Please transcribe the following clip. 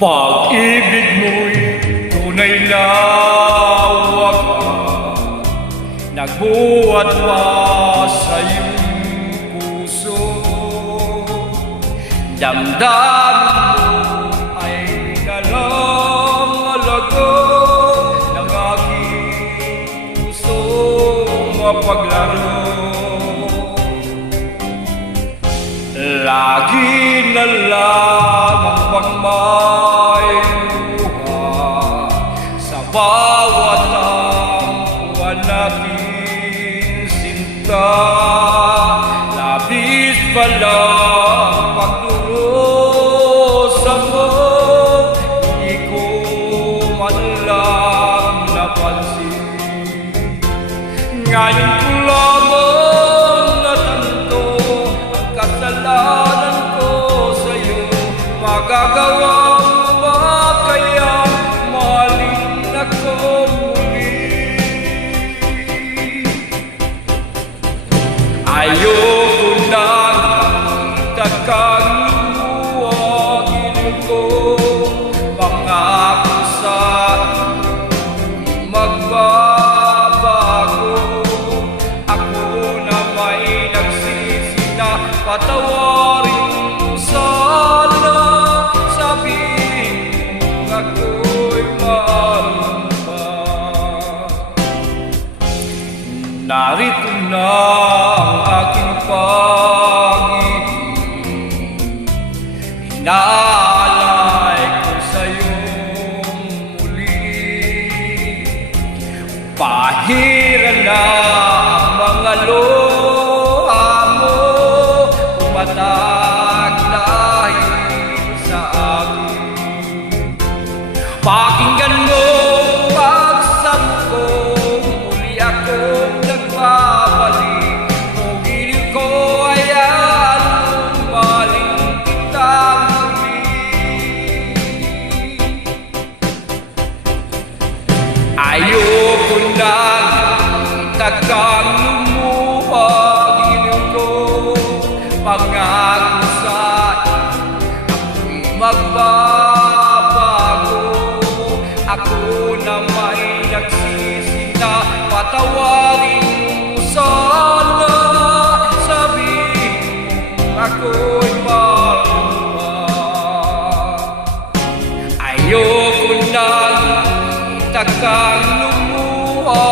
Pag-ibig mo'y tunay na wagas, nagbuhat pa sa iyong puso. Damdamin mo ay nalang-alaga ng aking pusong mapaglaro. Lagi na lang ang pagmayluha sa bawat buwan natin sinta. Labis pala ang pagdurusan mo, di ko man lang napansin. Ngayon ko lamang natanto ang kasalanan ko sa'yo. Magagawa mo ba kaya mahalin ako muli? Ayoko nang makita kang lumuwagin ko. Pangako sa'yo'y magbabago. Ako na may nagsisi na patawarin mo sana. Sabihin mo ako'y mahal pa. Narito na ang aking pag-ibig, inaalay ko sa'yo muli. Pahira na ang mga luha mo, pumatag dahil sa akin. Pakinggan mo pagsak ko, muli akong nagbabalik. Kung giliw ko ayan, mahalin kita muli. Ayoko nang makita kang lumuha, giliw ko. Pangako sa'yo, ako'y magbabago. Ako na may nagsisi na patawarin mo sana. Sabihin mo ako'y mahal pa. Ayoko nang makita kang lumuha,